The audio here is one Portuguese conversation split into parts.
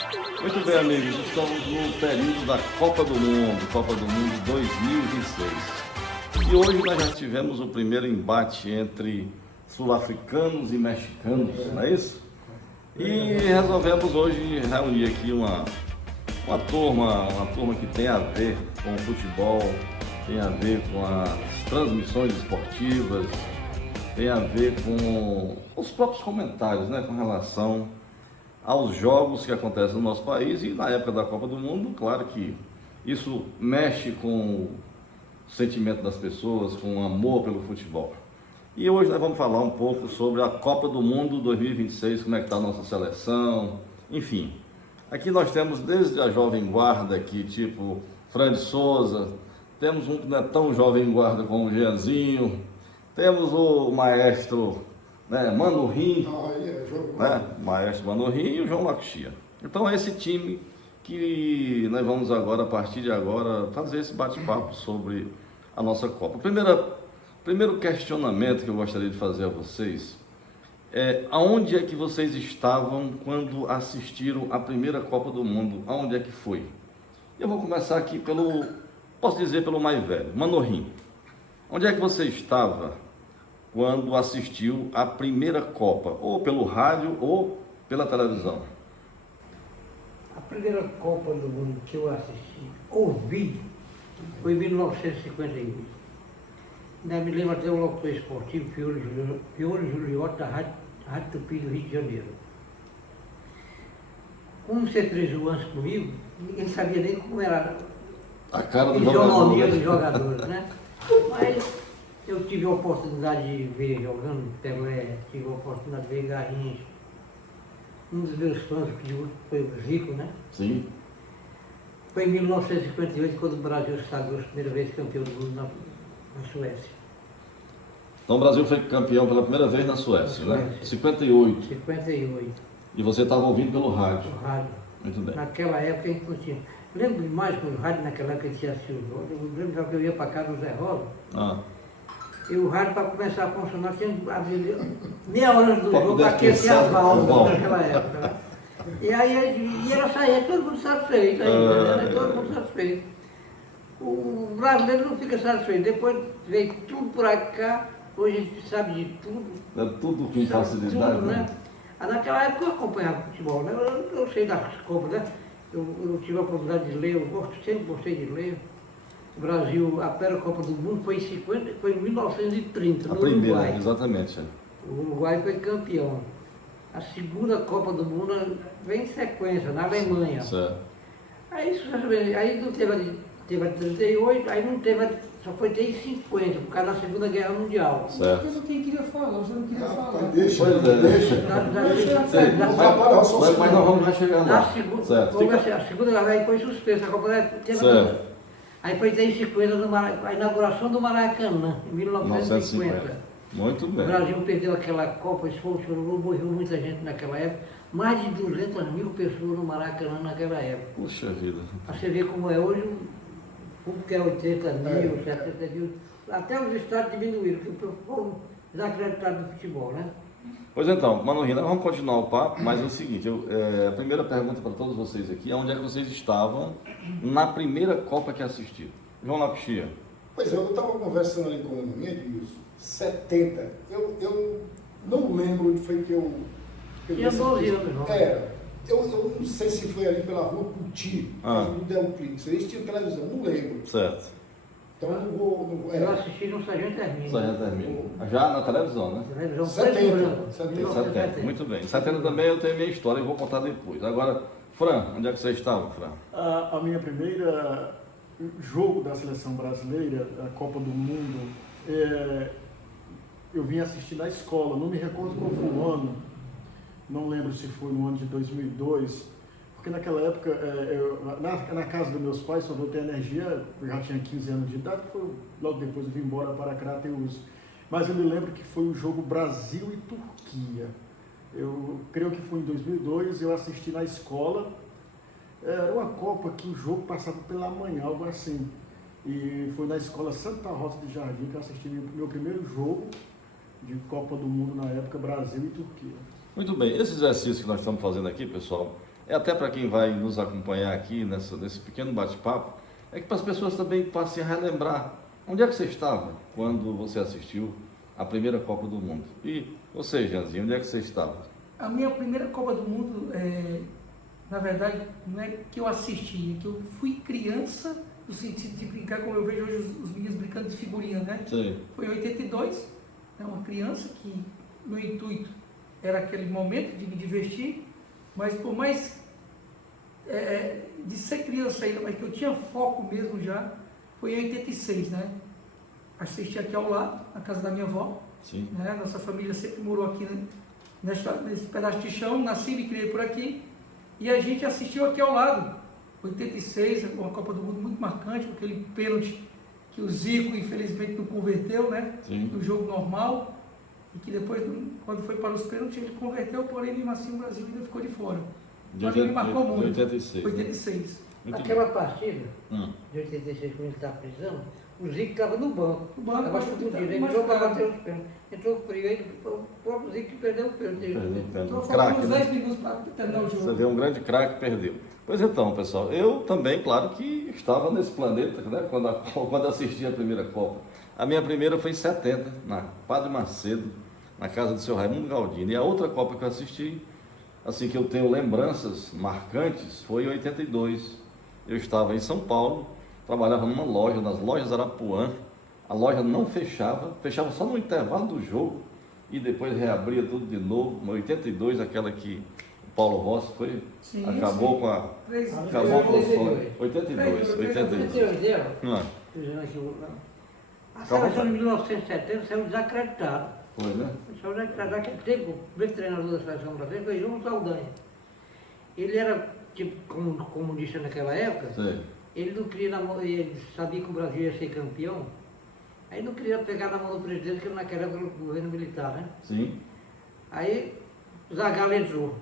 Muito bem, amigos, estamos no período da Copa do Mundo 2026. E hoje nós já tivemos o primeiro embate entre sul-africanos e mexicanos, não é isso? E resolvemos hoje reunir aqui uma turma que tem a ver com o futebol, tem a ver com as transmissões esportivas, tem a ver com os próprios comentários, né, com relação aos jogos que acontecem no nosso país. E na época da Copa do Mundo, claro que isso mexe com o sentimento das pessoas, com o amor pelo futebol. E hoje nós vamos falar um pouco sobre a Copa do Mundo 2026, como é que está a nossa seleção, enfim. Aqui nós temos desde a jovem guarda aqui, tipo Fran de Souza, temos um que não é tão jovem guarda como o Jeanzinho, temos o maestro, né, Mano Rim, né, maestro Mano Rim e o João Macuxia. Então é esse time que nós vamos agora, a partir de agora, fazer esse bate-papo sobre a nossa Copa. Primeiro questionamento que eu gostaria de fazer a vocês é: aonde é que vocês estavam quando assistiram a primeira Copa do Mundo? Aonde é que foi? Eu vou começar aqui posso dizer pelo mais velho, Mano Rim. Onde é que você estava quando assistiu a primeira Copa? Ou pelo rádio ou pela televisão? A primeira Copa do Mundo que eu assisti, ouvi, foi em 1958. Ainda me lembro até o locutor esportivo, Piolho Juliotti, da Rádio Tupi do Rio de Janeiro. Como você fez o lance comigo, ninguém sabia nem como era A cara a do fisionomia dos jogador. jogadores, né? Mas eu tive a oportunidade de ver jogando Pelé, tive a oportunidade de ver Garrincha. Um dos meus fãs, que foi o Zico, né? Sim. Foi em 1958, quando o Brasil sagrou a primeira vez campeão do mundo na Suécia. Então o Brasil foi campeão pela primeira vez na Suécia, Na né? Suécia. 58. 58, E você estava ouvindo pelo rádio. no rádio. Muito bem. Naquela época a gente não tinha. Lembro demais que o rádio naquela época a gente tinha assim, eu lembro que eu ia para casa do Zé Rosa, Ah, e o rádio para começar a funcionar tinha meia hora do Pra jogo poder para aquecer aquecer as válvulas as válvulas. naquela época. Né? E aí e ela saía todo mundo satisfeito ainda, né? Todo mundo satisfeito. O brasileiro não fica satisfeito, depois veio tudo por cá, hoje a gente sabe de tudo. é tudo com Sabe facilidade, tudo, né? Naquela época eu acompanhava futebol, né? Eu sei das Copas, né? Eu tive a oportunidade de ler, sempre gostei de ler. O Brasil, a primeira Copa do Mundo foi em 1930, A no primeira, Uruguai. exatamente. O Uruguai foi campeão. A segunda Copa do Mundo vem em sequência, na Alemanha. Certo. Aí não teve a de 38, aí não teve só foi ter em 50, por causa da Segunda Guerra Mundial. Certo. Mas quem queria falar, você não queria falar. Deixa, Pois é. deixa. Mas nós vamos já chegar Na lá. segunda, Certo. a segunda Guerra foi suspensa, a Copa teve Certo. Aí foi em 50 a inauguração do Maracanã, em 1950. 1950. Muito O bem. Brasil perdeu aquela Copa, morreu muita gente naquela época, mais de 200 mil pessoas no Maracanã naquela época. Puxa vida. Pra você ver como é hoje, o público é 80 mil, 70 mil, até os estados diminuíram, porque o povo desacreditado do futebol, né? Pois então, Mano Rim, nós vamos continuar o papo, mas é o seguinte, a primeira pergunta para todos vocês aqui é: onde é que vocês estavam na primeira Copa que assistiram? João Macuxia. Pois é, eu estava conversando ali com a minha Edmilson, 70. Eu não lembro onde foi que eu Tinha 12 anos, não. Eu não sei se foi ali pela rua Puti, do Delclix. Eles tinham televisão, não lembro. Certo. Então eu não vou. Eu assisti no Sargento Hermínio. Sargento Hermínio. Já na televisão, né? Televisão 70, preto e branco, 70. 1970. Muito bem. Em 70 também eu tenho a minha história e vou contar depois. Agora, Fran, onde é que você estava, Fran? A minha primeira jogo da seleção brasileira, a Copa do Mundo, eu vim assistir na escola, não me recordo qual foi o ano, não lembro se foi no ano de 2002, porque naquela época, na casa dos meus pais, só voltei a energia, eu já tinha 15 anos de idade, logo depois eu vim embora para Crateús. Mas eu me lembro que foi o jogo Brasil e Turquia. Eu creio que foi em 2002, eu assisti na escola. Era uma Copa que o jogo passava pela manhã, algo assim. E foi na escola Santa Rosa de Jardim que eu assisti meu primeiro jogo de Copa do Mundo na época, Brasil e Turquia. Muito bem, esse exercício que nós estamos fazendo aqui, pessoal, é até para quem vai nos acompanhar aqui nesse pequeno bate-papo, é que para as pessoas também passem a relembrar onde é que você estava quando você assistiu a primeira Copa do Mundo. E você, Janzinho, onde é que você estava? A minha primeira Copa do Mundo, na verdade, não é que eu assisti, é que eu fui criança, no sentido de brincar, como eu vejo hoje os meninos brincando de figurinha, né? Sim. Foi em 82, né, uma criança que, meu intuito era aquele momento de me divertir, mas por mais de ser criança ainda, mas que eu tinha foco mesmo já, foi em 86, né? Assisti aqui ao lado, na casa da minha avó, Sim. né? Nossa família sempre morou aqui, né? Nesse pedaço de chão, nasci e me criei por aqui, e a gente assistiu aqui ao lado, 86, uma Copa do Mundo muito marcante, com aquele pênalti que o Zico infelizmente não converteu, né? Sim. No jogo normal, e que depois, quando foi para os pênaltis, ele converteu, porém mesmo assim o Brasil ainda ficou de fora. Então ele me marcou muito. 86. 86. Muito Aquela partida Hum. de 86, quando ele estava prisão, o Zico estava no banco. O banco, Estava mas contundido, ele machucado. jogava até os pênaltis. Entrou o frio, aí o próprio Zico que perdeu o pênalti. Então Craque, faltam uns né? 10 minutos para terminar o Você jogo. vê um grande craque, perdeu. Pois então, pessoal, eu também, claro que estava nesse planeta, né, quando assisti a primeira Copa. A minha primeira foi em 70, na Padre Macedo, na casa do seu Raimundo Galdino. E a outra Copa que eu assisti, assim que eu tenho lembranças marcantes, foi em 82. Eu estava em São Paulo, trabalhava numa loja, nas lojas Arapuã. A loja não fechava, fechava só no intervalo do jogo e depois reabria tudo de novo. Em 82, aquela que o Paulo Rossi foi, Sim, acabou sim. com a... Três- Acabou com o 82. sonho. 82, 82. Ah, A seleção de 1970 saiu desacreditada. foi, né? Saiu desacreditada. Naquele tempo, o primeiro treinador da seleção brasileira foi João Saldanha. Ele era, tipo, comunista naquela época. Sei. Ele não queria, ele sabia que o Brasil ia ser campeão. Aí não queria pegar na mão do presidente, que naquela época era o governo militar, né? Sim. Aí o Zagallo entrou.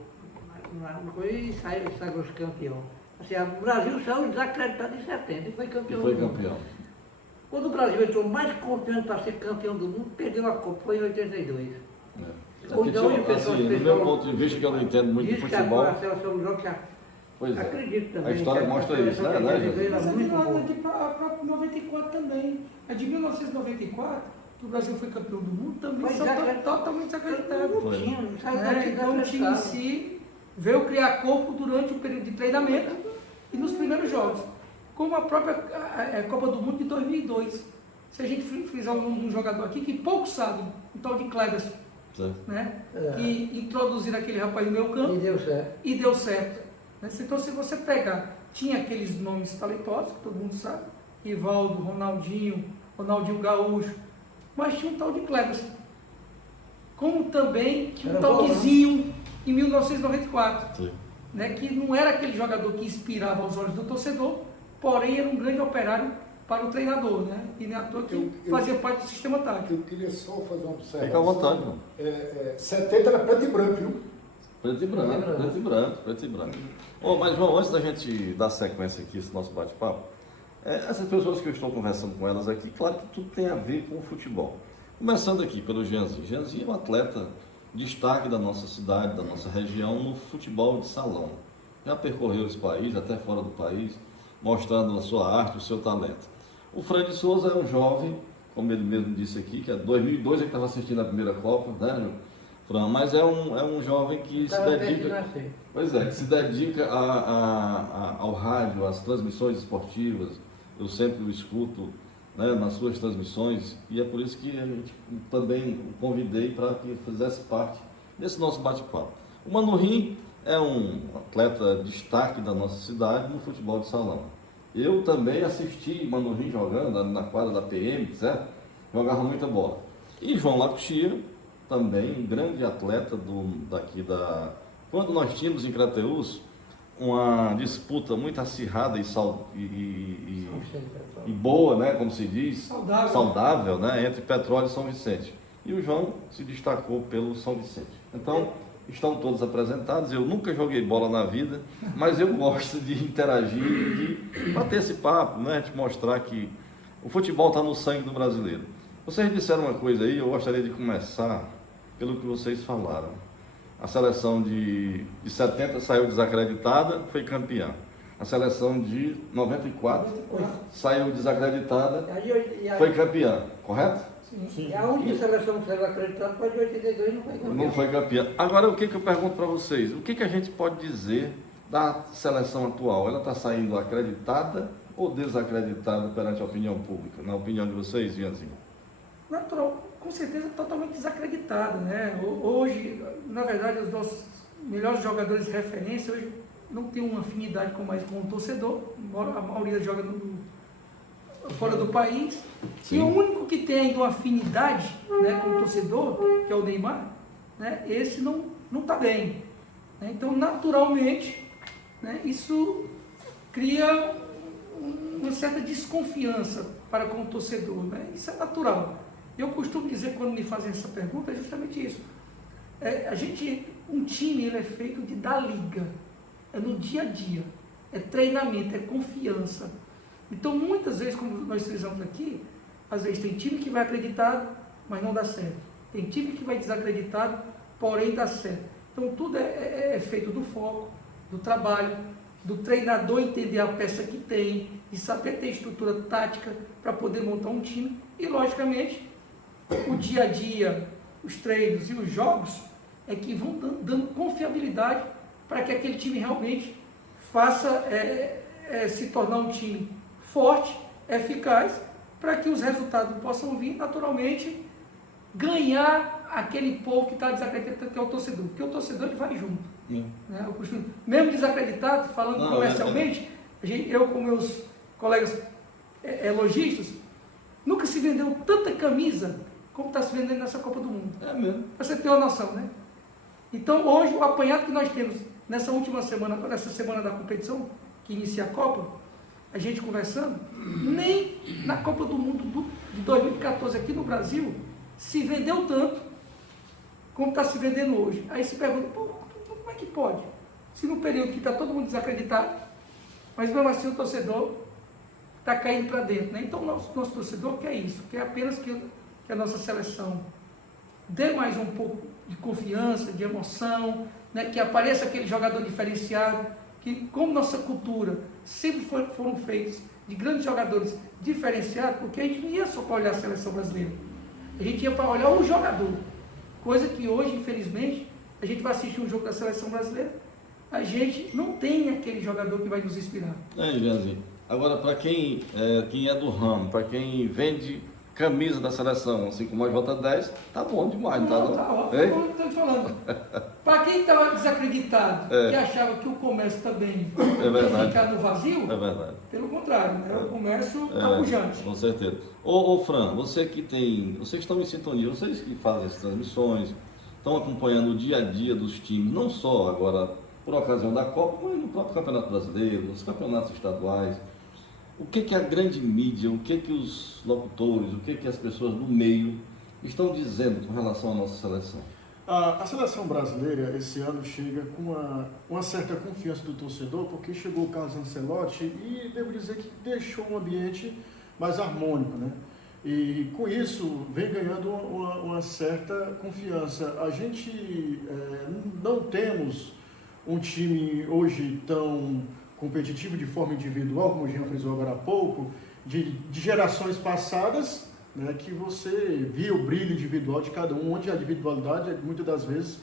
E saiu, sagrou-se campeão. Assim, o Brasil saiu desacreditado em 70 e foi E campeão. foi do mundo. campeão. Quando o Brasil entrou mais confiante para ser campeão do mundo, perdeu a Copa, foi em 82. É. Ou então, Assim, o pessoal no meu pessoal ponto de vista, que eu não entendo muito de diz que futebol, a seleção do jogo que pois é. acredito também. A história que mostra seleção isso, né, brasileira Jesus? era Mas a de muito lá, boa. a própria 94 também. A de 1994, que o Brasil foi campeão do mundo, também Mas são desacreditado. totalmente desacreditados. Não Foi. tinha, não saiu Né? daqui Então o time em desacreditado. si veio criar corpo durante o período de treinamento e nos primeiros jogos. Como a própria Copa do Mundo de 2002. Se a gente frisar o nome de um jogador aqui que poucos sabem, o tal de Cleberson, Certo. né? É. Que introduziram aquele rapaz no meio campo E deu certo. e deu certo. Né? Então, se você pegar, tinha aqueles nomes talentosos, que todo mundo sabe, Rivaldo, Ronaldinho Gaúcho, mas tinha um tal de Cleberson. Como também tinha um Era tal bom, de né? Zinho, em 1994, Sim. né? Que não era aquele jogador que inspirava aos olhos do torcedor, porém era um grande operário para o treinador, né? E não é à toa que Eu- fazia parte do sistema tático. Eu queria só fazer uma observação. Fica à vontade, irmão. 70 era preto e branco, viu? Preto e branco, preto e branco, preto e branco. Oh, mas, João, antes da gente dar sequência aqui, esse nosso bate-papo, essas pessoas que eu estou conversando com elas aqui, claro que tudo tem a ver com o futebol. Começando aqui pelo Jeanzinho. Jeanzinho é um atleta destaque da nossa cidade, da nossa região, no futebol de salão. Já percorreu esse país, até fora do país, mostrando a sua arte, o seu talento. O Fran de Souza é um jovem, como ele mesmo disse aqui, que é 2002 ele estava assistindo a primeira Copa, né, Fran? Mas é um jovem que se Estava perto de dedica... nascer. Pois é, que se dedica ao rádio, às transmissões esportivas. Eu sempre o escuto, né, nas suas transmissões, e é por isso que a gente também o convidei para que fizesse parte desse nosso bate-papo. O Mano Rim é um atleta destaque da nossa cidade no futebol de salão. Eu também assisti Mano Rim jogando na quadra da PM, certo? Jogava muita bola. E João Lacuxia, também um grande atleta daqui da... Quando nós tínhamos em Crateús uma disputa muito acirrada e boa, né, como se diz, saudável, né, entre Petróleo e São Vicente. E o João se destacou pelo São Vicente. Então, estão todos apresentados. Eu nunca joguei bola na vida, mas eu gosto de interagir, de bater esse papo, né, de mostrar que o futebol está no sangue do brasileiro. Vocês disseram uma coisa aí, eu gostaria de começar pelo que vocês falaram. A seleção de 70 saiu desacreditada, foi campeã. A seleção de 94 saiu desacreditada, foi campeã, correto? Sim. E a única seleção que saiu acreditada foi de 82 não foi campeã. Não foi campeã. Agora, o que eu pergunto para vocês? O que a gente pode dizer da seleção atual? Ela está saindo acreditada ou desacreditada perante a opinião pública? Na opinião de vocês, Ianzinho? Natural, com certeza totalmente desacreditada, né? Hoje, na verdade, os nossos melhores jogadores de referência hoje não tem uma afinidade mais com o torcedor, embora a maioria joga fora do país. Sim. E o único que tem ainda uma afinidade, né, com o torcedor, que é o Neymar, né, esse não está bem. Né? Então, naturalmente, né, isso cria uma certa desconfiança para com o torcedor. Né? Isso é natural. Eu costumo dizer, quando me fazem essa pergunta, é justamente isso. Um time ele é feito de dar liga. É no dia a dia, é treinamento, é confiança. Então, muitas vezes, como nós fizemos aqui, às vezes tem time que vai acreditado, mas não dá certo. Tem time que vai desacreditado, porém dá certo. Então, tudo é feito do foco, do trabalho, do treinador entender a peça que tem, de saber ter estrutura tática para poder montar um time. E, logicamente, o dia a dia, os treinos e os jogos é que vão dando confiabilidade para que aquele time realmente faça se tornar um time forte, eficaz, para que os resultados possam vir naturalmente ganhar aquele povo que está desacreditado, que é o torcedor, porque o torcedor ele vai junto. Né? Mesmo desacreditado, falando comercialmente, eu com meus colegas lojistas, nunca se vendeu tanta camisa como está se vendendo nessa Copa do Mundo. É mesmo. Para você ter uma noção, né? Então, hoje, o apanhado que nós temos nessa última semana, nessa semana da competição, que inicia a Copa, a gente conversando, nem na Copa do Mundo de 2014 aqui no Brasil, se vendeu tanto como está se vendendo hoje. Aí se pergunta, como é que pode? Se no período que está todo mundo desacreditado, mas mesmo assim o torcedor está caindo para dentro. Né? Então, nosso torcedor quer isso, quer apenas que a nossa seleção dê mais um pouco de confiança, de emoção, né? Que apareça aquele jogador diferenciado, que como nossa cultura sempre foram feitos de grandes jogadores diferenciados, porque a gente não ia só para olhar a seleção brasileira, a gente ia para olhar o jogador, coisa que hoje, infelizmente, a gente vai assistir um jogo da seleção brasileira, a gente não tem aquele jogador que vai nos inspirar. Ianzinho. Agora, para quem é do ramo, para quem vende camisa da seleção, assim como a J10, tá bom demais, não tá? Não? Tá ótimo, como eu estou te falando. Para quem estava desacreditado e achava que o comércio também ia ficar no vazio, é verdade. Pelo contrário, né? O comércio está pujante. Com certeza. Ô Fran, vocês que estão em sintonia, vocês que fazem as transmissões, estão acompanhando o dia a dia dos times, não só agora por ocasião da Copa, mas no próprio Campeonato Brasileiro, nos campeonatos estaduais. O que a grande mídia, o que os locutores, o que as pessoas do meio estão dizendo com relação à nossa seleção? A seleção brasileira esse ano chega com uma certa confiança do torcedor, porque chegou o Carlos Ancelotti e devo dizer que deixou um ambiente mais harmônico, né? E com isso vem ganhando uma certa confiança. A gente não temos um time hoje tão competitivo de forma individual, como o Jean frisou agora há pouco, de gerações passadas, né, que você via o brilho individual de cada um, onde a individualidade muitas das vezes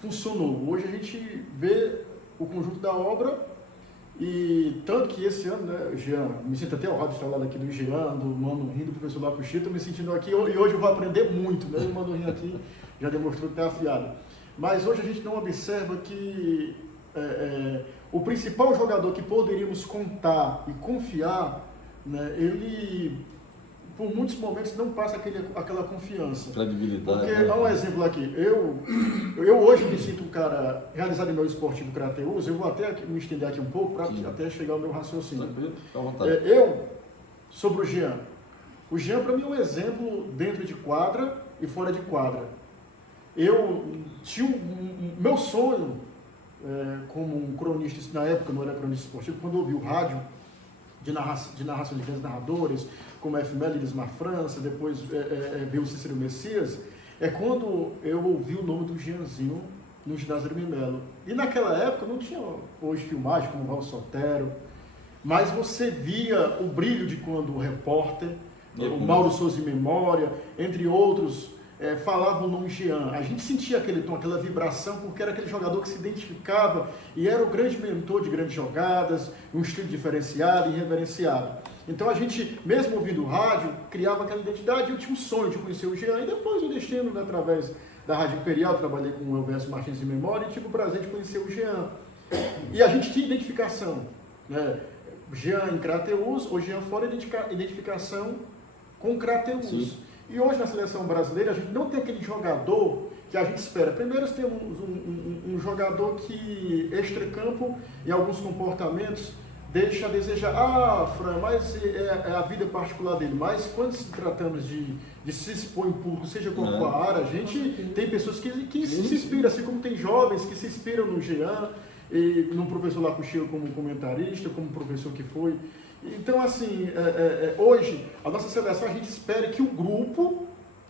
funcionou. Hoje a gente vê o conjunto da obra e tanto que esse ano, né, Jean, me sinto até honrado de estar lá aqui do Jean, do Mano Rim, do professor Laco Chito, me sentindo aqui, e hoje eu vou aprender muito, né, o Mano Rim aqui já demonstrou que está afiado. Mas hoje a gente não observa que o principal jogador que poderíamos contar e confiar, né, ele, por muitos momentos, não passa aquela confiança. Credibilidade. Porque, dá um exemplo aqui, eu hoje me sinto um cara realizado em meu esportivo Crateus, eu vou até me estender aqui um pouco para até chegar ao meu raciocínio. Tranquilo? Fica à vontade. Sobre o Jean. O Jean, para mim, é um exemplo dentro de quadra e fora de quadra. Eu tinha meu sonho, como um cronista, na época não era cronista esportivo, quando eu ouvi o rádio de narração de grandes narradores, como F. Mel e Lismar França, depois veio o Cícero Messias, é quando eu ouvi o nome do Jeanzinho no ginásio Hermínio Melo. E naquela época não tinha hoje filmagem como o Val Sotero, mas você via o brilho de quando o repórter, o Mauro Souza em Memória, entre outros, falavam o nome Jean. A gente sentia aquele tom, aquela vibração, porque era aquele jogador que se identificava e era o grande mentor de grandes jogadas, um estilo diferenciado e reverenciado. Então a gente, mesmo ouvindo o rádio, criava aquela identidade. Eu tinha um sonho de conhecer o Jean, e depois o destino, né, através da Rádio Imperial, trabalhei com o Elvésio Martins em Memória e tive o prazer de conhecer o Jean. E a gente tinha identificação, né? Jean em Crateús, ou Jean fora identificação com Crateús. Sim. E hoje na seleção brasileira a gente não tem aquele jogador que a gente espera. Primeiro temos um jogador que extracampo em alguns comportamentos deixa a desejar, Fran, mas é a vida particular dele. Mas quando se tratamos de se expor em público, seja qual for a área, a gente tem pessoas que se inspiram, assim como tem jovens que se inspiram no Jean, e num professor lá Cochilo como comentarista, como professor que foi. Então, assim, hoje, a nossa seleção, a gente espera que o grupo,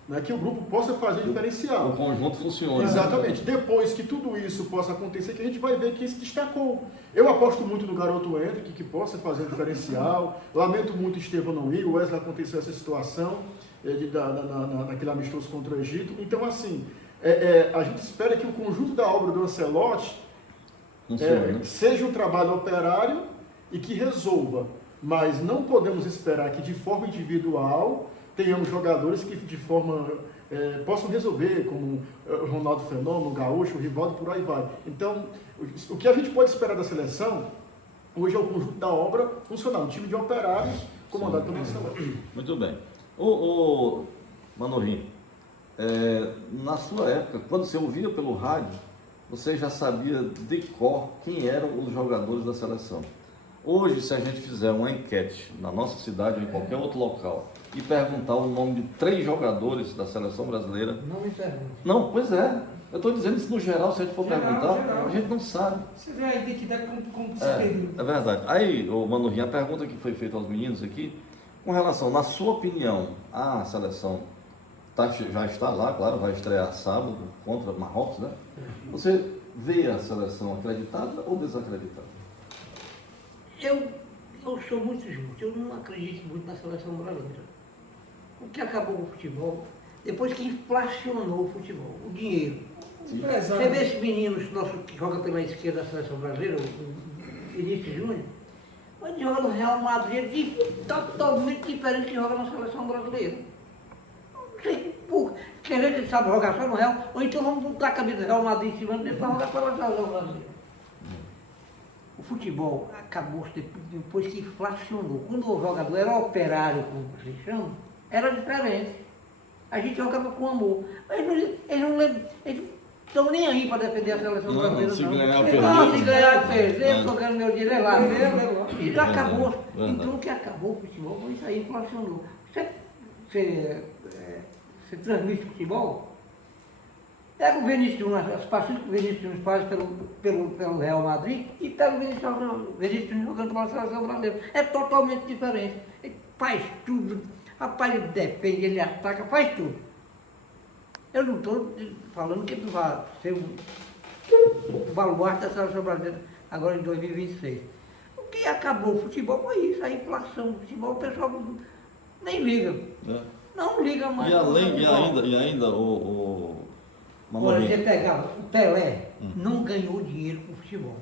né, possa fazer diferencial. O conjunto funciona. Exatamente. Depois que tudo isso possa acontecer, que a gente vai ver quem se destacou. Eu aposto muito no garoto Hendrick, que possa fazer diferencial. Lamento muito o Estevão não ir, o Wesley aconteceu essa situação naquele amistoso contra o Egito. Então, assim, a gente espera que o conjunto da obra do Ancelotti seja um trabalho operário e que resolva. Mas não podemos esperar que de forma individual tenhamos jogadores que de forma possam resolver, como o Ronaldo Fenômeno, o Gaúcho, o Rivaldo, por aí vai. Então, o que a gente pode esperar da seleção hoje é o conjunto da obra funcional, um time de operários comandado pelo Ancelotti. Muito bem. Manorinho, na sua época, quando você ouvia pelo rádio, você já sabia de cor quem eram os jogadores da seleção. Hoje, se a gente fizer uma enquete na nossa cidade ou em qualquer outro local e perguntar o nome de 3 jogadores da seleção brasileira... Não me pergunte. Não, pois é. Eu estou dizendo isso no geral, se a gente for perguntar, a gente não sabe. Você vê a identidade como se perdeu. É verdade. Aí, Manorinho, a pergunta que foi feita aos meninos aqui, com relação, na sua opinião, a seleção já está lá, claro, vai estrear sábado contra Marrocos, né? Você vê a seleção acreditada ou desacreditada? Eu sou muito justo, eu não acredito muito na seleção brasileira. O que acabou com o futebol, depois que inflacionou o futebol, o dinheiro. Você vê esses meninos nossos que jogam pela esquerda da seleção brasileira, o Vinícius Júnior, mas joga no Real Madrid totalmente diferente do que joga na seleção brasileira. Não sei por que a gente sabe jogar só no Real, ou então vamos botar a camisa do Real Madrid em cima dele para jogar pela seleção brasileira. O futebol acabou depois que inflacionou. Quando o jogador era operário, como se chama, era diferente. A gente jogava com amor. Mas eles não estão nem aí para defender a seleção brasileira. Se ganhar ou perder. Se ganhar ou perder, estou ganhando meu dinheiro, é lá. Isso acabou. Então o que acabou o futebol foi isso aí, inflacionou. Você transmite futebol? Pega o Vinícius Júnior, as partidas que o Vinícius Júnior faz pelo Real Madrid e pega o Vinícius Júnior jogando pela seleção brasileira. É totalmente diferente. Ele faz tudo. Rapaz, ele defende, ele ataca, faz tudo. Eu não estou falando que ele vai ser o baluarte da seleção brasileira agora em 2026. O que acabou o futebol foi isso, a inflação do futebol, o pessoal nem liga. Não liga mais. E ainda Olha, você pegava, o Pelé não ganhou dinheiro com futebol.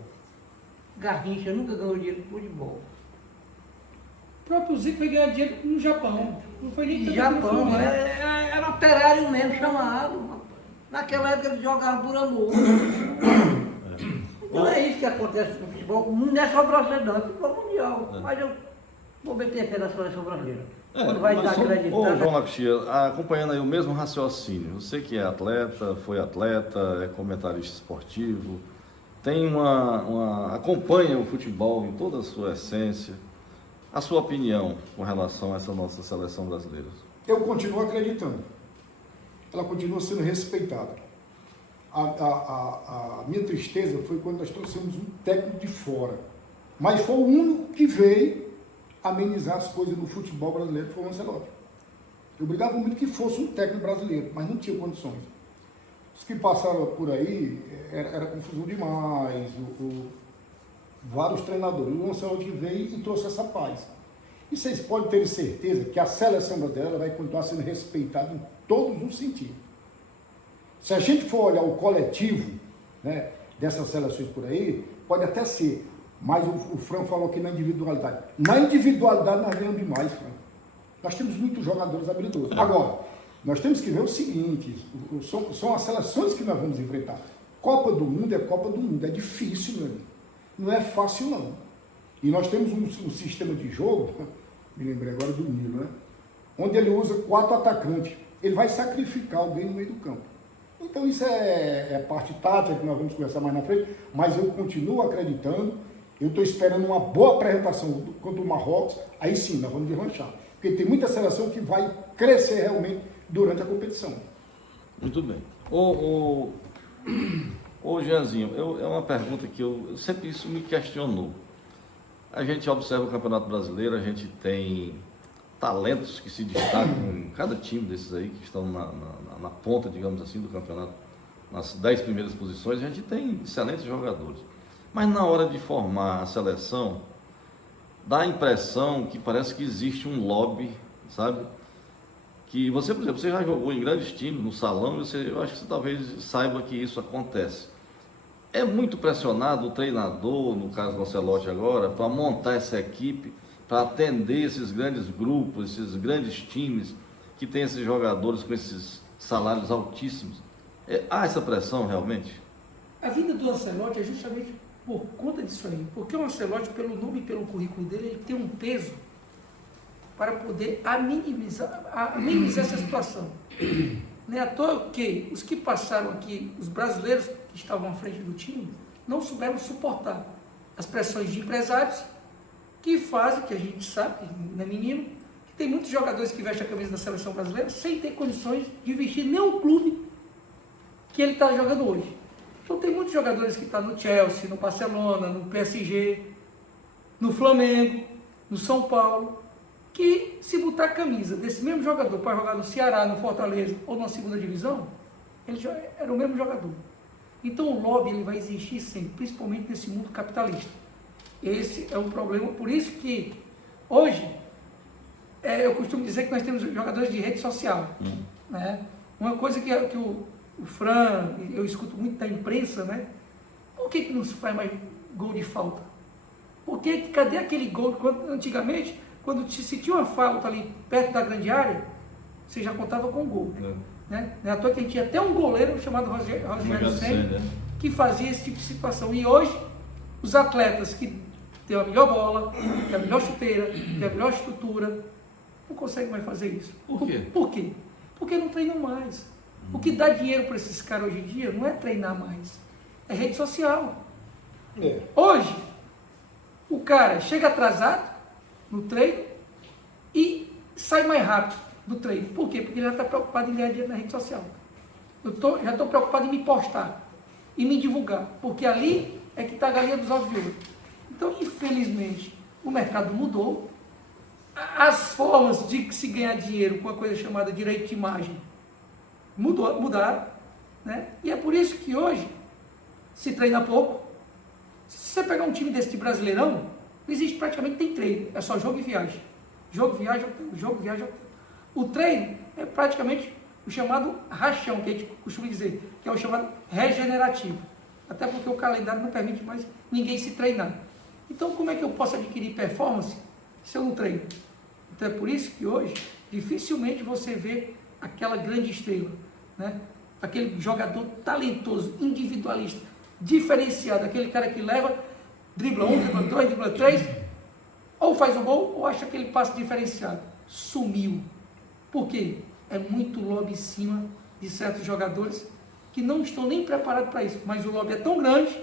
Garrincha nunca ganhou dinheiro com futebol. O próprio Zico foi ganhar dinheiro no Japão. Não foi nem tanto Japão, no era operário mesmo, chamado. Naquela época eles jogavam por amor. Então é isso que acontece no futebol. Não é só brasileiro não, é futebol mundial. Mas eu vou meter a pé na seleção brasileira. Quando vai dar acreditar. João Lacotia, acompanhando aí o mesmo raciocínio, você que é atleta, foi atleta, é comentarista esportivo, acompanha o futebol em toda a sua essência. A sua opinião com relação a essa nossa seleção brasileira? Eu continuo acreditando. Ela continua sendo respeitada. A minha tristeza foi quando nós trouxemos um técnico de fora. Mas foi o único que veio amenizar as coisas no futebol brasileiro, foi o Ancelotti. Eu brigava muito que fosse um técnico brasileiro, mas não tinha condições. Os que passaram por aí, era confusão demais, vários treinadores. O Ancelotti veio e trouxe essa paz. E vocês podem ter certeza que a seleção brasileira vai continuar sendo respeitada em todos os sentidos. Se a gente for olhar o coletivo, né, dessas seleções por aí, pode até ser, mas o Fran falou que na individualidade. Na individualidade nós ganhamos demais, Fran. Nós temos muitos jogadores habilidosos. Agora, nós temos que ver o seguinte, são as seleções que nós vamos enfrentar. Copa do Mundo é Copa do Mundo, é difícil, meu amigo. Não é fácil, não. E nós temos um sistema de jogo, me lembrei agora do Nilo, né? Onde ele usa 4 atacantes. Ele vai sacrificar alguém no meio do campo. Então isso é parte tática que nós vamos conversar mais na frente, mas eu continuo acreditando, eu estou esperando uma boa apresentação contra o Marrocos, aí sim, nós vamos deslanchar. Porque tem muita seleção que vai crescer realmente durante a competição. Muito bem. Ô Jeanzinho, é uma pergunta que eu sempre isso me questionou. A gente observa o Campeonato Brasileiro, a gente tem talentos que se destacam em cada time desses aí, que estão na ponta, digamos assim, do campeonato, nas 10 primeiras posições, a gente tem excelentes jogadores. Mas na hora de formar a seleção, dá a impressão que parece que existe um lobby, sabe? Que você, por exemplo, você já jogou em grandes times, no salão, eu acho que você talvez saiba que isso acontece. É muito pressionado o treinador, no caso do Ancelotti agora, para montar essa equipe, para atender esses grandes grupos, esses grandes times que têm esses jogadores com esses salários altíssimos. Há essa pressão realmente? A vinda do Ancelotti é justamente por conta disso aí, porque o Ancelotti, pelo nome e pelo currículo dele, ele tem um peso para poder minimizar essa situação. Não é à toa que os que passaram aqui, os brasileiros que estavam à frente do time, não souberam suportar as pressões de empresários que fazem, que a gente sabe, que não é menino, que tem muitos jogadores que vestem a camisa da seleção brasileira sem ter condições de vestir nenhum clube que ele está jogando hoje. Então tem muitos jogadores que estão no Chelsea, no Barcelona, no PSG, no Flamengo, no São Paulo, que se botar a camisa desse mesmo jogador para jogar no Ceará, no Fortaleza ou na segunda divisão, ele já era o mesmo jogador. Então o lobby ele vai existir sempre, principalmente nesse mundo capitalista. Esse é um problema, por isso que hoje eu costumo dizer que nós temos jogadores de rede social. Né? Uma coisa que o Fran, eu escuto muito da imprensa, né? Por que não se faz mais gol de falta? Cadê aquele gol? Antigamente, quando se tinha uma falta ali perto da grande área, você já contava com o gol. Né? Não é à toa que a gente tinha até um goleiro chamado Rogério Ceni, que fazia esse tipo de situação. E hoje, os atletas que têm a melhor bola, têm a melhor chuteira, têm a melhor estrutura, não conseguem mais fazer isso. Por quê? Por quê? Porque não treinam mais. O que dá dinheiro para esses caras hoje em dia não é treinar mais, é rede social. Hoje, o cara chega atrasado no treino e sai mais rápido do treino. Por quê? Porque ele já está preocupado em ganhar dinheiro na rede social. Já estou preocupado em me postar e me divulgar, porque ali é que está a galinha dos ovos de ouro. Então, infelizmente, o mercado mudou, as formas de se ganhar dinheiro com a coisa chamada direito de imagem mudaram, né? E é por isso que hoje se treina pouco. Se você pegar um time desse de Brasileirão, não existe praticamente nem treino, é só jogo e viagem. Jogo, viagem, jogo, viagem. O treino é praticamente o chamado rachão, que a gente costuma dizer, que é o chamado regenerativo. Até porque o calendário não permite mais ninguém se treinar. Então, como é que eu posso adquirir performance se eu não treino? Então, é por isso que hoje, dificilmente você vê aquela grande estrela, né? Aquele jogador talentoso, individualista, diferenciado, aquele cara que leva, dribla 1, dribla 2, dribla 3, ou faz o gol, ou acha aquele passe diferenciado. Sumiu. Por quê? É muito lobby em cima de certos jogadores que não estão nem preparados para isso. Mas o lobby é tão grande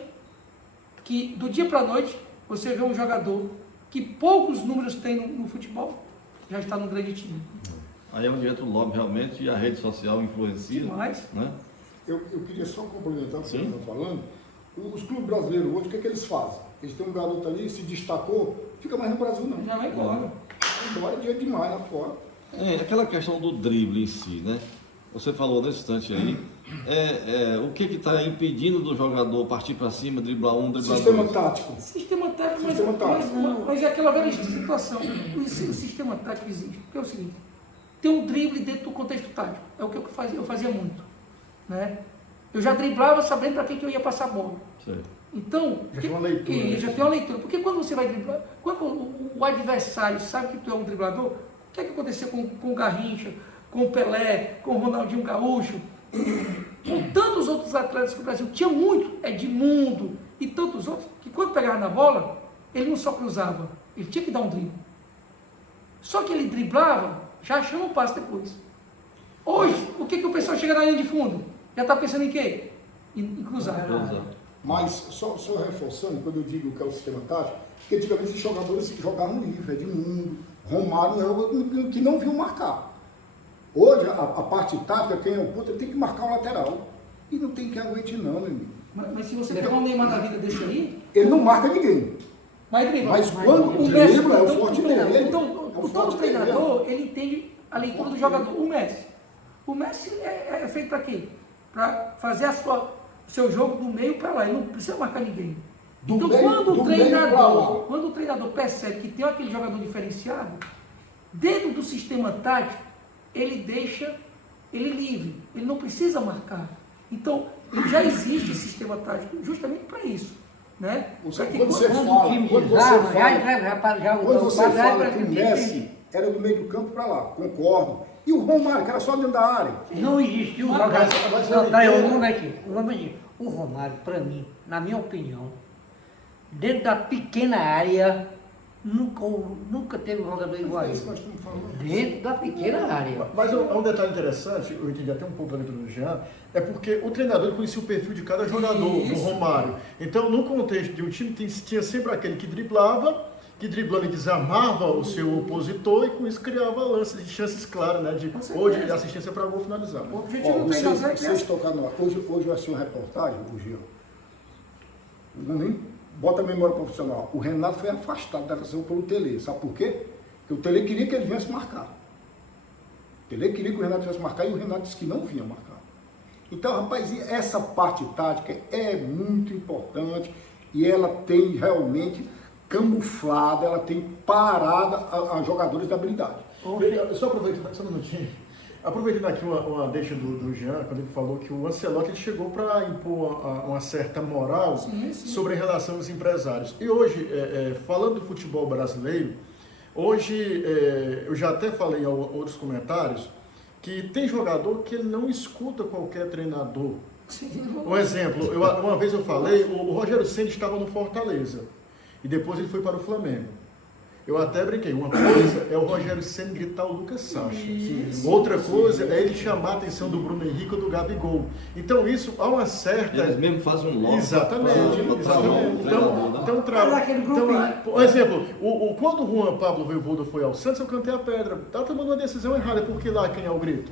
que do dia para a noite você vê um jogador que poucos números tem no futebol, já está no grande time. Aí é onde entra o lobby realmente e a rede social influencia. Demais. Né? Eu queria só complementar o que você está falando. Os clubes brasileiros hoje, o que eles fazem? Eles têm um garoto ali, se destacou, fica mais no Brasil não. Já vai embora. Vai embora, dinheiro demais lá fora. Aquela questão do drible em si, né? Você falou nesse instante aí o que está impedindo do jogador partir para cima, driblar um, driblar Sistema dois? tático. Sistema tático, Sistema tático. mas é aquela velha situação. O sistema tático existe, porque é o seguinte, tem um drible dentro do contexto tático, é o que eu fazia muito. Né? Eu já driblava sabendo para quem que eu ia passar a bola. Sei. Então, Já tem uma leitura, né? já tem uma leitura. Porque quando você vai driblar, quando o adversário sabe que tu é um driblador, o que é que aconteceu com o Garrincha, com o Pelé, com o Ronaldinho Gaúcho, com tantos outros atletas que o Brasil tinha muito, Edmundo e tantos outros, que quando pegava na bola, ele não só cruzava, ele tinha que dar um drible. Só que ele driblava, já achando um passe depois. Hoje, o que o pessoal chega na linha de fundo? Já está pensando em quê? Em cruzar. Mas, só reforçando, quando eu digo que é o sistema tático, porque antigamente os jogadores jogavam livre, Edmundo, Romário, que não viu marcar. Hoje, a parte tática, quem é o puta, tem que marcar o lateral. E não tem que aguentar não, meu amigo. Mas se você pegar um Neymar na vida desse aí, Ele não marca ninguém. vai driblar. Mas quando o dribla, é o forte dele. Então, É o todo forte treinador, dele. ele entende a leitura do jogador. O Messi é feito para quê? Para fazer seu jogo do meio para lá. Ele não precisa marcar ninguém. Do Então, meio- quando do meio pra lá. o treinador percebe que tem aquele jogador diferenciado, dentro do sistema tático, ele deixa ele livre. Ele não precisa marcar. Então, já existe sistema tático justamente para isso. Né? Você- Pra que quando você Quando fala- o time quando você desarma, fala- já Quando você já fala pra que o time Messi era do meio do campo para lá, concordo. E o Romário, que era só dentro da área. Não existiu Mas- jogador. mas Não, ele tá, eu tem- vou momentinho, um momentinho. O Romário, para mim, na minha opinião, dentro da pequena área, nunca teve um jogador igual a É isso que ele. nós estamos falando. Dentro da pequena área. Mas um detalhe interessante, eu entendi até um pouco da leitura do Jean, é porque o treinador conhecia o perfil de cada jogador, do Isso. Romário. Então, no contexto de um time, tinha sempre aquele que driblava, que driblando e desarmava o seu opositor e com isso criava lances de chances claras, né? De, ou de assistência para gol finalizar. O Né? objetivo Ó, do treinador é vocês criar. tocaram lá. Hoje eu assisti uma reportagem, o Gil. Nem bota a memória profissional. O Renato foi afastado da seleção pelo Tele. Sabe por quê? Porque o Tele queria que ele viesse marcar. O Tele queria que o Renato viesse marcar e o Renato disse que não vinha marcar. Então, rapaz, e essa parte tática é muito importante e ela tem realmente camuflada, ela tem parada a jogadores de habilidade. Eu só aproveitando, só um minutinho. Aproveitando aqui uma deixa do Jean, quando ele falou que o Ancelotti ele chegou para impor uma certa moral Sim, sim. sobre a relação dos empresários. E hoje, falando do futebol brasileiro, hoje eu já até falei em outros comentários que tem jogador que ele não escuta qualquer treinador. Um exemplo, uma vez eu falei, o Rogério Ceni estava no Fortaleza e depois ele foi para o Flamengo. Eu até brinquei, uma coisa é o Rogério Ceni gritar o Lucas Sacha. Outra coisa é ele chamar a atenção do Bruno Henrique ou do Gabigol. Então isso há uma certa... Eles mesmo fazem um logo. Exatamente. Então, Mas aquele grupinho. por exemplo, quando o Juan Pablo Voivoda foi ao Santos, eu cantei a pedra. Tá tomando uma decisão errada, porque lá quem é o grito?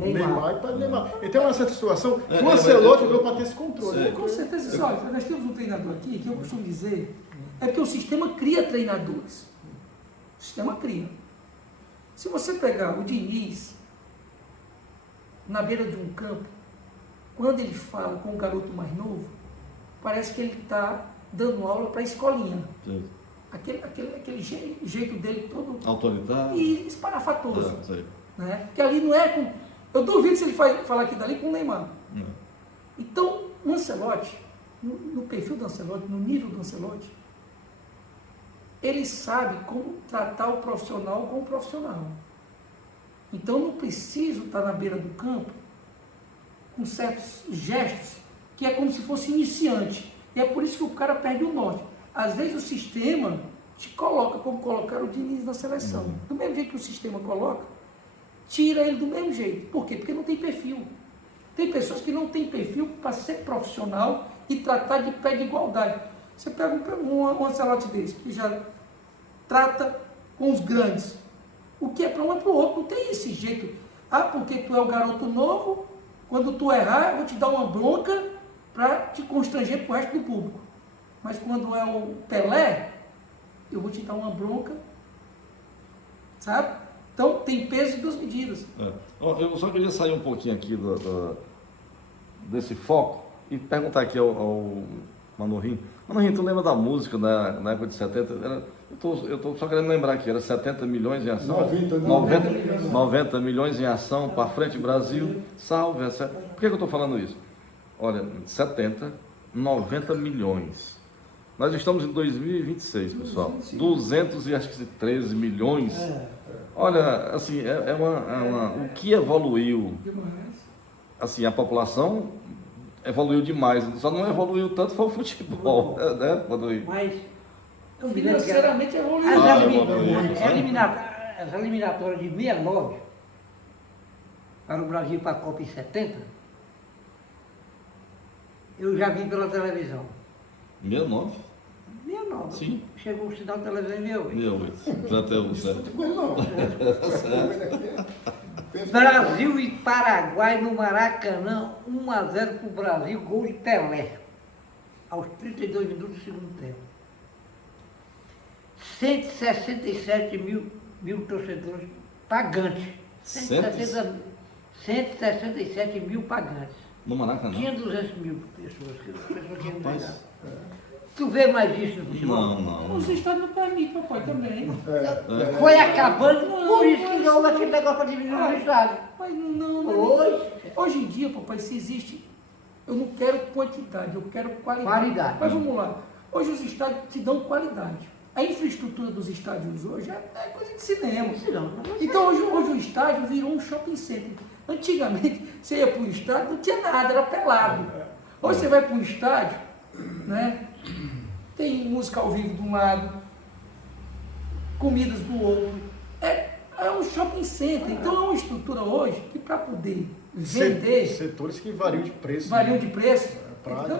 Neymar e Padre Neymar. Então é uma certa situação que o Ancelotti veio para ter esse controle. Sim. Com certeza, olha, nós temos um treinador aqui que eu costumo dizer, é porque o sistema cria treinadores. O sistema cria. Se você pegar o Diniz na beira de um campo, quando ele fala com um garoto mais novo, parece que ele está dando aula para a escolinha. Sim. Aquele jeito dele todo Autoritário. e esparafatoso. Sei. Né? Porque ali não é com... Eu duvido se ele vai falar aqui dali com o Neymar. Não. Então, o Ancelotti, no perfil do Ancelotti, no nível do Ancelotti, ele sabe como tratar o profissional com o profissional. Então, não preciso estar na beira do campo com certos gestos que é como se fosse iniciante. E é por isso que o cara perde o norte. Às vezes o sistema te coloca como colocar o Diniz na seleção. Do mesmo jeito que o sistema coloca, tira ele do mesmo jeito. Por quê? Porque não tem perfil. Tem pessoas que não têm perfil para ser profissional e tratar de pé de igualdade. Você pega um Ancelotti desse, que já trata com os grandes. O que é para um é para o outro. Não tem esse jeito. Ah, porque tu é o garoto novo, quando tu errar, eu vou te dar uma bronca para te constranger para o resto do público. Mas quando é o Pelé, eu vou te dar uma bronca, sabe? Então, tem peso e duas medidas. Ó, eu só queria sair um pouquinho aqui desse foco e perguntar aqui ao Manorim. Manorim, tu lembra da música na época de 70? Eu tô só querendo lembrar aqui, era 70 milhões em ação? 90 milhões em ação, para frente Brasil, salve essa. Por que eu estou falando isso? Olha, 70, 90 milhões. Nós estamos em 2026, pessoal. 213 milhões. Olha, assim, o que evoluiu? Assim, a população evoluiu demais. Só não evoluiu tanto foi o futebol, né, Manorim? Mas Financeiramente evoluiu. as eliminatórias de 69 para o Brasil para a Copa em 70, eu já vi pela televisão. 69? 69. Sim. Chegou o sinal de televisão em 68. 68. Já tem o certo. Brasil e Paraguai no Maracanã, 1-0 para o Brasil, gol de Pelé, aos 32 minutos do segundo tempo. 167 mil torcedores pagantes. 167 mil pagantes. No Maracanã? Tinha 200 mil pessoas que tinham Rapaz. ligado. Tu vê mais isso no futebol? Não. Os estados não permitem, papai, também. Foi acabando, por isso que não houve aquele negócio para diminuir o estádio. Mas não. Hoje em dia, papai, se existe, eu não quero quantidade, eu quero qualidade. Mas vamos lá. Hoje os estádios te dão qualidade. A infraestrutura dos estádios hoje é coisa de cinema. Então hoje o estádio virou um shopping center. Antigamente, você ia para o estádio, não tinha nada, era pelado. Hoje você vai para um estádio, né? Tem música ao vivo de um lado, comidas do outro. É um shopping center. Então é uma estrutura hoje que para poder vender. Setores que variam de preço.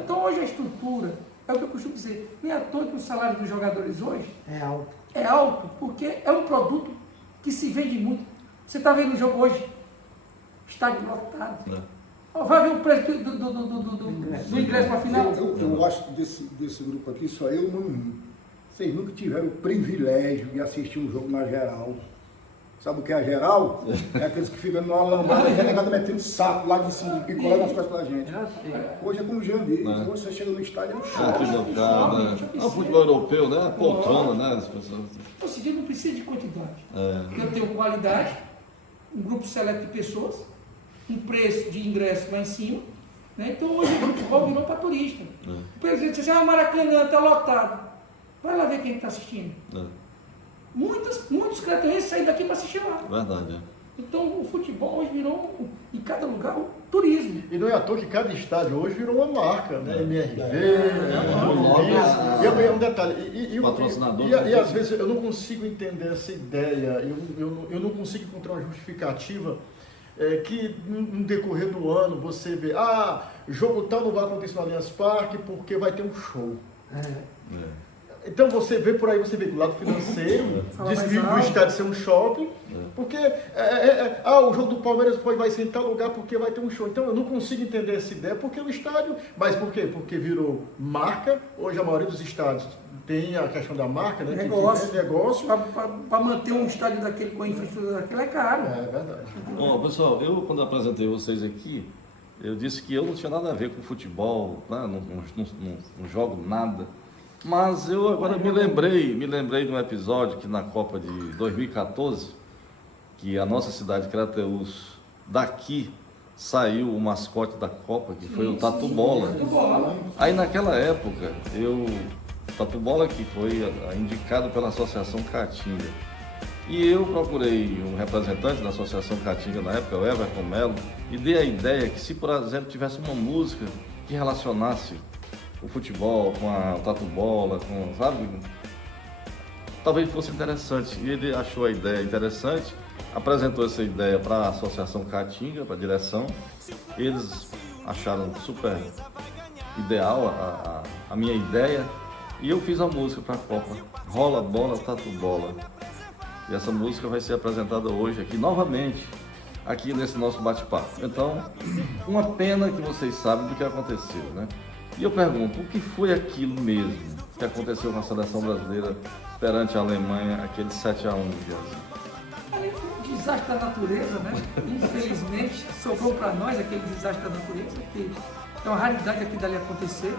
Então hoje a estrutura, é o que eu costumo dizer, não é à toa que o salário dos jogadores hoje é alto, porque é um produto que se vende muito. Você está vendo o jogo hoje, estádio lotado. Vai ver o preço do ingresso para a final? Eu acho desse grupo aqui, só eu não. Vocês nunca tiveram o privilégio de assistir um jogo na geral. Sabe o que é a geral? É aqueles que ficam numa lambada e renegado metendo saco lá de cima, de picolé nas costas da gente. Hoje é como o Jean disse, hoje você chega no estádio, é um show. É o futebol europeu, né? Poltrona, né? As pessoas. Esse dia não precisa de quantidade. Eu tenho qualidade, um grupo seleto de pessoas, um preço de ingresso lá em cima. Né? Então hoje o futebol virou para turista. O presidente disse, Maracanã está lotado. Vai lá ver quem está assistindo. Muitos catarenses saem daqui para assistir lá. Verdade. Então o futebol hoje virou, em cada lugar, um turismo. E não é à toa que cada estádio hoje virou uma marca, né? MRV, e é um detalhe. Patrocinador. E às vezes eu não consigo entender essa ideia, eu não consigo encontrar uma justificativa que no decorrer do ano você vê, jogo tal não vai acontecer no Allianz Parque porque vai ter um show. Então você vê por aí, você vê do lado financeiro, desvio do estádio ser um shopping, porque o jogo do Palmeiras vai ser em tal lugar porque vai ter um show. Então eu não consigo entender essa ideia, porque o estádio, mas por quê? Porque virou marca, hoje a maioria dos estádios tem a questão da marca, né? Negócio. Para manter um estádio daquele com a infraestrutura daquele é caro. É verdade. Bom, pessoal, eu quando apresentei vocês aqui, eu disse que eu não tinha nada a ver com futebol, né? Não jogo nada. Mas eu agora me lembrei de um episódio que na Copa de 2014, que a nossa cidade, Crateús, daqui saiu o mascote da Copa, que foi o Tatu Bola. Aí naquela época, Tatu Bola que foi indicado pela Associação Caatinga. E eu procurei um representante da Associação Caatinga na época, o Everton Melo, e dei a ideia que se, por exemplo, tivesse uma música que relacionasse o futebol com o Tatu Bola, sabe? Talvez fosse interessante. E ele achou a ideia interessante, apresentou essa ideia para a Associação Caatinga, para a direção. Eles acharam super ideal a minha ideia e eu fiz a música para a Copa. Rola Bola, Tatu Bola. E essa música vai ser apresentada hoje aqui novamente, aqui nesse nosso bate-papo. Então, uma pena que vocês sabem do que aconteceu, né? E eu pergunto, o que foi aquilo mesmo que aconteceu com a seleção brasileira perante a Alemanha, aquele 7-1 no Brasil? desastre da natureza, né? Infelizmente, sobrou para nós aquele desastre da natureza, que é uma raridade aqui dali acontecer.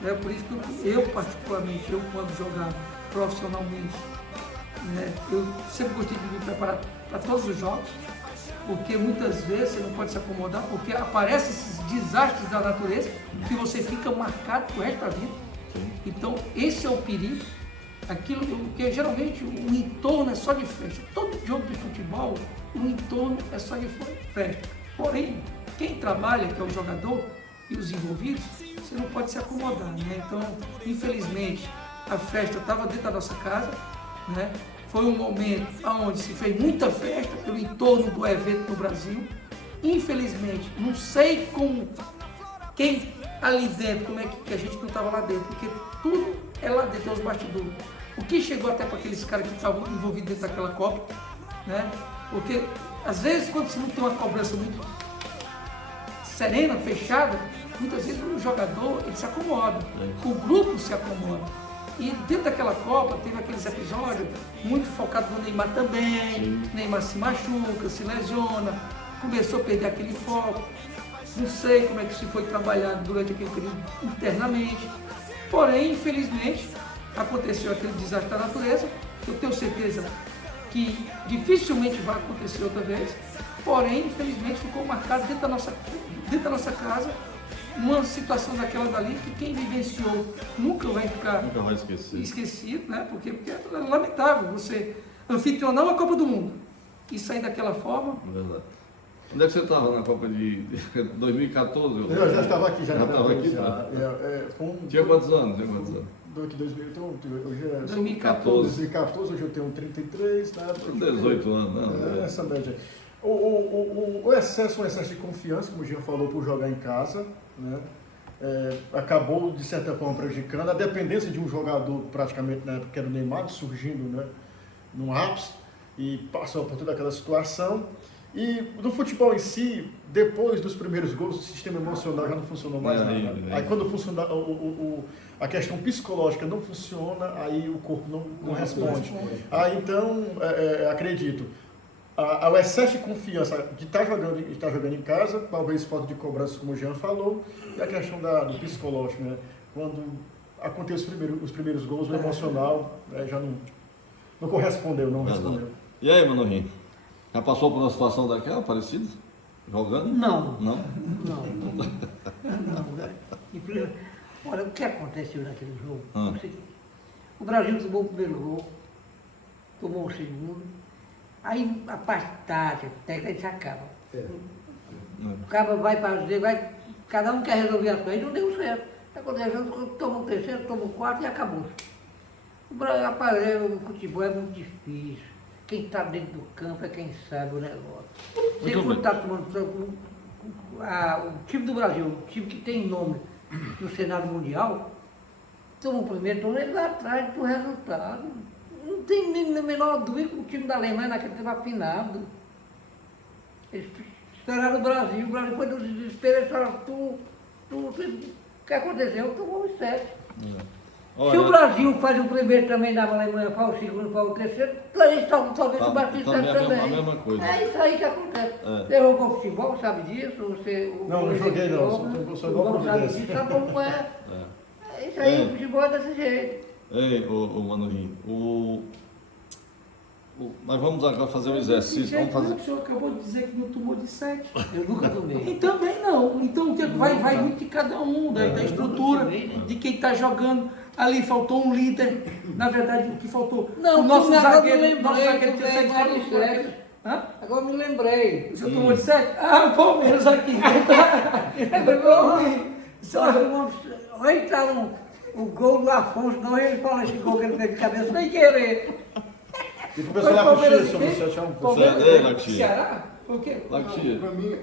Né? Por isso que eu particularmente, quando jogava profissionalmente, né, eu sempre gostei de me preparar para todos os jogos, porque muitas vezes você não pode se acomodar, porque aparecem esses desastres da natureza que você fica marcado pro resto da vida. Então, esse é o perigo. Aquilo que geralmente o entorno é só de festa. Todo jogo de futebol, o entorno é só de festa. Porém, quem trabalha, que é o jogador e os envolvidos, você não pode se acomodar, né? Então, infelizmente, a festa estava dentro da nossa casa, né? Foi um momento onde se fez muita festa pelo entorno do evento no Brasil. Infelizmente, não sei como quem ali dentro, como é que a gente não estava lá dentro, porque tudo é lá dentro, os bastidores. O que chegou até para aqueles caras que estavam envolvidos dentro daquela Copa, né? Porque às vezes quando você não tem uma cobrança muito serena, fechada, muitas vezes o jogador ele se acomoda, o grupo se acomoda. E dentro daquela Copa teve aqueles episódios muito focados no Neymar também. Neymar se machuca, se lesiona, começou a perder aquele foco. Não sei como é que isso foi trabalhado durante aquele período internamente. Porém, infelizmente, aconteceu aquele desastre da natureza. Eu tenho certeza que dificilmente vai acontecer outra vez. Porém, infelizmente, ficou marcado dentro da nossa casa uma situação daquela dali que quem vivenciou nunca vai ficar esquecido, né? Porque é lamentável você anfitrionar uma Copa do Mundo e sair daquela forma. Verdade. Onde é que você estava na Copa de 2014? Eu já estava aqui, já estava aqui. Tinha quantos anos? Hoje é 2014. 2014, hoje eu tenho 33, na época 18 anos, né? Essa média. O excesso de confiança, como o Jean falou, por jogar em casa, né? Acabou, de certa forma, prejudicando a dependência de um jogador, praticamente na época, que era o Neymar, surgindo, né, no ápice, e passou por toda aquela situação. E no futebol em si, depois dos primeiros gols, o sistema emocional já não funcionou mais nada. Aí quando funciona, a questão psicológica não funciona, aí o corpo não responde. Aí então, acredito, o excesso de confiança de estar jogando em casa, talvez falta de cobrança, como o Jean falou, e a questão do psicológico, né? Quando aconteceu os primeiros gols, o emocional já não correspondeu, não respondeu. E aí, Manorinho? Já passou por uma situação daquela, parecida? Jogando? Não. Não? Não, né? Olha, o que aconteceu naquele jogo? O Brasil tomou o primeiro gol, tomou o segundo, aí a parte tática, técnica se acaba. O cara vai fazer, cada um quer resolver as coisas, não deu certo. Aconteceu, tomou o terceiro, tomou o quarto e acabou. O futebol é muito difícil. Quem está dentro do campo é quem sabe o negócio. Você quando está tomando o time do Brasil, o time que tem nome no cenário mundial, toma o primeiro, toma ele lá atrás do resultado. Não tem nem a menor dúvida que o time da Alemanha naquele tempo afinado. Eles esperaram o Brasil foi no desespero, eles falaram, o que aconteceu? Tomou os 7. Se o Brasil faz o primeiro também da Alemanha, faz o segundo, faz o terceiro, talvez o Brasil também. A mesma coisa. É isso aí que acontece. Você jogou futebol, sabe disso? Não joguei não, eu sou igual não sabe disso, sabe como é. É isso aí, o futebol é desse jeito. Ei, Manorinho, nós vamos agora fazer um exercício. O senhor acabou de dizer que não tomou de 7. Eu nunca tomei. E também não. Então vai muito de cada um, da estrutura, de quem está jogando. Ali faltou um líder. Na verdade, o que faltou? Não, o nosso zagueiro tinha 7. Agora me lembrei. O senhor tomou de 7? O Palmeiras aqui. Olha tá o gol do Afonso, não, ele fala esse gol que ele fez de cabeça sem querer. E o professor Lacuxia sobre o 7x1. Ceará? Foi o quê? Para mim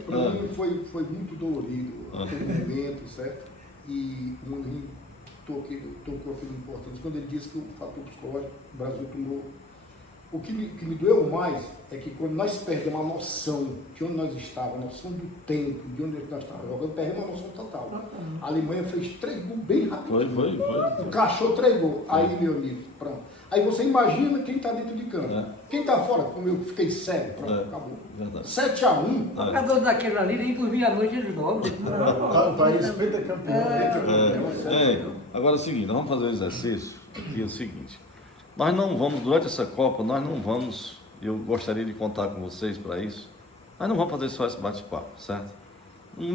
foi muito dolorido aquele momento, certo? E o Manorinho tocou aquilo importante. Quando ele disse que o fator psicológico, o Brasil tomou. O que me doeu mais é que quando nós perdemos a noção de onde nós estávamos, a noção do tempo, de onde nós estávamos jogando, perdemos a noção total. A Alemanha fez 3 gols bem rápido. Foi. O cachorro 3 gols. Aí, meu amigo, pronto. Aí você imagina quem está dentro de campo. É. Quem está fora, como eu fiquei cego, pronto, É. acabou. Verdade. 7-1. O jogador daquele ali, nem dormia à noite, eles dormem. O país pentacampeão. Agora é o seguinte, nós vamos fazer um exercício, que é o seguinte, nós não vamos, durante essa Copa, nós não vamos, eu gostaria de contar com vocês para isso, nós não vamos fazer só esse bate-papo, certo? No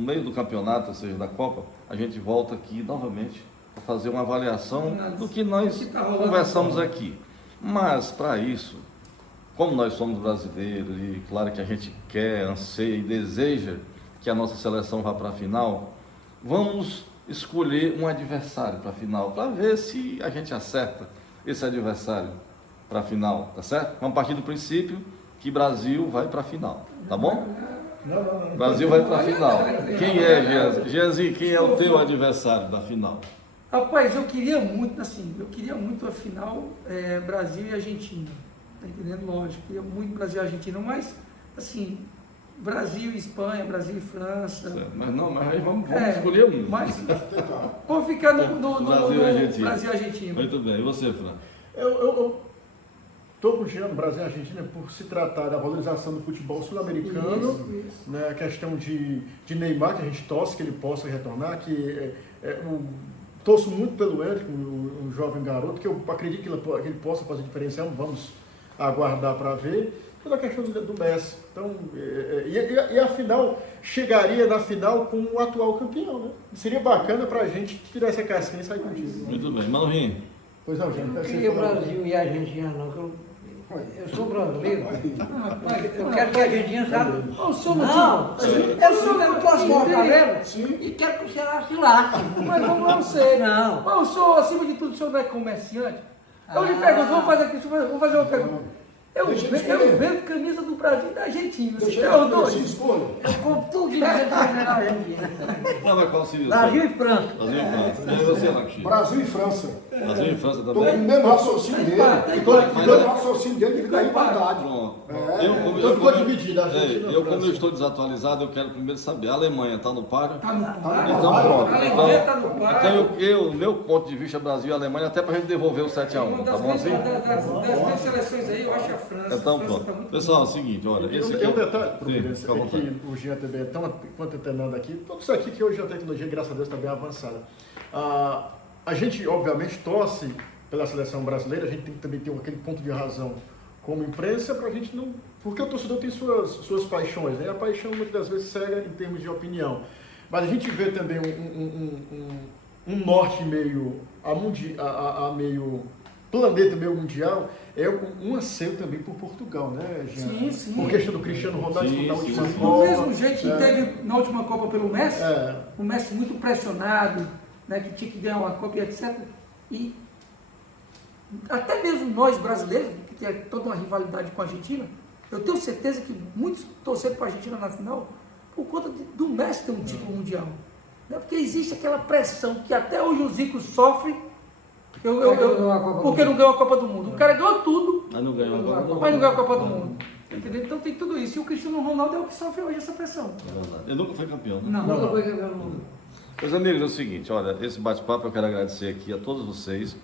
meio do campeonato, ou seja, da Copa, a gente volta aqui novamente para fazer uma avaliação do que nós conversamos aqui. Mas, para isso, como nós somos brasileiros e claro que a gente quer, anseia e deseja que a nossa seleção vá para a final, vamos escolher um adversário para a final, para ver se a gente acerta esse adversário para a final, tá certo? Vamos partir do princípio que Brasil vai para a final, tá bom? Não. Brasil vai para a final. Quem é, Jeanzinho? Jeanzinho, quem é o teu adversário da final? Rapaz, eu queria muito a final Brasil e Argentina. Tá entendendo? Lógico, queria muito Brasil e Argentina, mas assim, Brasil e Espanha, Brasil e França. Certo. Mas aí vamos escolher um. Mas vou ficar no Brasil e Argentina. Brasil e Argentina. Muito bem, e você, Fran? Eu estou puxando Brasil e Argentina por se tratar da valorização do futebol sul-americano, Isso. né, a questão de Neymar, que a gente torce que ele possa retornar, torço muito pelo Hendrick, um jovem garoto, que eu acredito que ele possa fazer diferença, vamos aguardar para ver, pela questão do Messi. Então, e a final, chegaria na final com o atual campeão, né? Seria bacana para a gente tirar essa casquinha e sair contigo. Muito bem, Manorinho. Pois não, gente. Eu não queria Brasil e Argentina, não. Eu sou brasileiro. Eu quero que a Argentina sabe. O senhor não Não, eu posso colocar mesmo Sim. e quero que o Ceará se lasque. Mas vamos lá, você. Não. Mas o senhor, acima de tudo, o senhor não é comerciante? Eu lhe pergunto, vamos fazer uma pergunta. Eu vendo camisa do Brasil e da Argentina. Você Deixa quer eu os dois? assim, escolha. Eu compro tudo de dentro da Argentina. Não, mas qual seria o Brasil seu? e França. Brasil e França. E você, Lakshmi? Brasil e França. Brasil e França Estou com o também? mesmo raciocínio dele. Estou com o mesmo raciocínio dele devido à rivalidade. Pronto. Então ficou dividido, a Argentina e a Como França. eu estou desatualizado, eu quero primeiro saber, a Alemanha está no páreo? Tá no par. Então pronto. A Alemanha tá no par. Então, meu ponto de vista, Brasil e Alemanha, até para a gente devolver o 7-1, Uma tá das bom assim? minhas seleções aí, eu acho a França. Então A França pronto. tá muito Pessoal, é o seguinte, olha, esse aqui... Tem um detalhe, Sim, Providência, fica à é vontade. que o Jean também é tão contemplando aqui, tudo isso aqui que hoje a tecnologia, graças a Deus, está bem avançada. A gente, obviamente, torce pela seleção brasileira, a gente tem que também ter aquele ponto de razão como imprensa, para a gente não... Porque o torcedor tem suas paixões, né? E a paixão muitas das vezes cega em termos de opinião. Mas a gente vê também um norte meio meio planeta, meio mundial, é um anseio também por Portugal, né, Jean? Sim, sim. Por questão do Cristiano Ronaldo Sim, na sim, última sim. Do Copa. mesmo jeito que teve na última Copa pelo Messi, É. o Messi muito pressionado, né, que tinha que ganhar uma Copa e etc. E até mesmo nós brasileiros, que tem toda uma rivalidade com a Argentina, eu tenho certeza que muitos torceram para a Argentina na final por conta do Messi ter um título mundial. Né? Porque existe aquela pressão que até hoje o Zico sofre porque não ganhou a Copa do Mundo. O cara ganhou tudo, Mas não ganhou a Copa do Mundo. mas não ganhou a Copa do Mundo. Entendeu? Então tem tudo isso. E o Cristiano Ronaldo é o que sofre hoje essa pressão. É verdade. Ele nunca foi campeão, né? Não. Nunca foi campeão do mundo. Meus amigos, é o seguinte, olha, esse bate-papo eu quero agradecer aqui a todos vocês.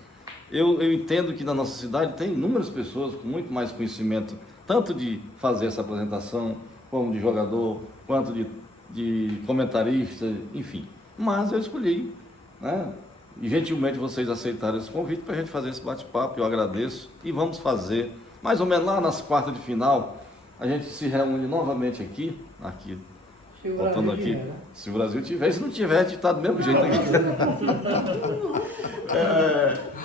Eu entendo que na nossa cidade tem inúmeras pessoas com muito mais conhecimento, tanto de fazer essa apresentação, como de jogador, quanto de comentarista, enfim. Mas eu escolhi, né? E gentilmente vocês aceitaram esse convite para a gente fazer esse bate-papo, eu agradeço. E vamos fazer, mais ou menos lá nas quartas de final, a gente se reúne novamente aqui, Se o voltando Brasil aqui, tiver, né? se o Brasil tiver, se não tiver, a gente está do mesmo jeito aqui.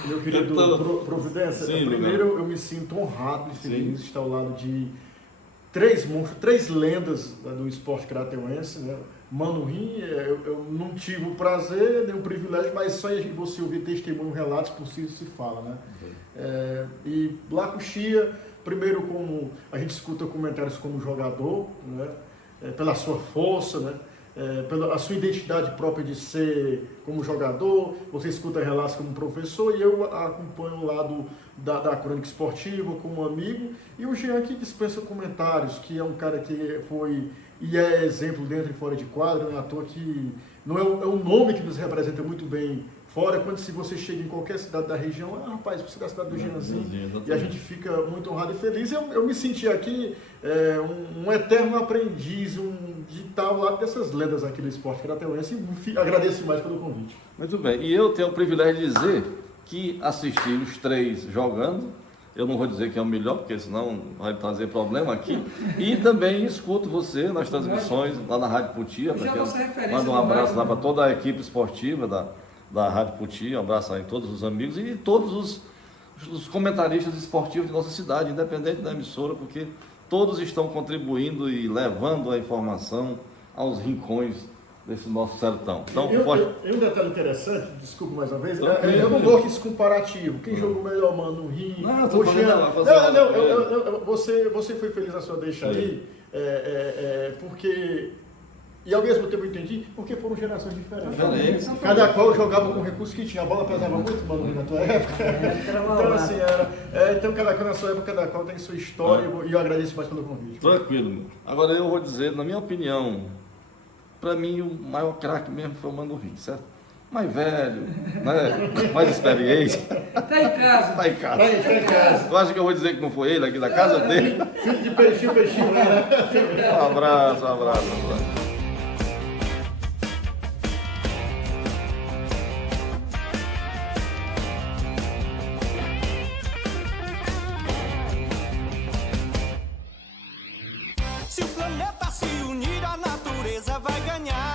Meu querido Então, Providência, sim, primeiro eu me sinto honrado e feliz Sim. de estar ao lado de três monstros, três lendas do esporte crateuense, né? Mano Rim, eu não tive o prazer, nem o privilégio, mas só você ouvir testemunho, relatos por si se fala, né? E Laco Chia, primeiro como a gente escuta comentários como jogador, né? Pela sua força, né? Pela a sua identidade própria de ser como jogador, você escuta relatos como professor e eu acompanho o lado da crônica esportiva como amigo, e o Jean que dispensa comentários, que é um cara que foi e é exemplo dentro e fora de quadra, não é à toa que não é um nome que nos representa muito bem Fora quando se você chega em qualquer cidade da região, rapaz, você é da cidade do Jeanzinho, e a gente fica muito honrado e feliz. Eu me senti aqui um eterno aprendiz, de estar ao lado dessas lendas aqui do esporte cratelense, e agradeço mais pelo convite. Muito bem, e eu tenho o privilégio de dizer que assisti os 3 jogando. Eu não vou dizer que é o melhor, porque senão vai trazer problema aqui. E também escuto você nas transmissões lá na Rádio Putia. Mando um abraço lá para toda a equipe esportiva da Rádio Putia, um abraço aí a todos os amigos e todos os comentaristas esportivos de nossa cidade, independente da emissora, porque todos estão contribuindo e levando a informação aos rincões desse nosso sertão. Então, e um detalhe interessante, desculpa mais uma vez, eu não gosto desse comparativo. Quem jogou melhor, mano, no Rio. Você foi feliz na sua deixa aí, porque. E ao mesmo tempo eu entendi, porque foram gerações diferentes. Cada qual jogava com o recurso que tinha. A bola pesava muito, mano, na tua época. Então, assim, então cada qual na sua época, cada qual tem sua história, e eu agradeço mais pelo convite. Tranquilo. Agora eu vou dizer, na minha opinião, para mim o maior craque mesmo foi o Mano Rio, certo? Mais velho, né? Mais experiente. Tá em casa. Tá em casa. Tá em casa. Tu acha que eu vou dizer que não foi ele aqui da casa dele? Filho de peixinho, né? Um abraço. Se o planeta se unir, a natureza vai ganhar.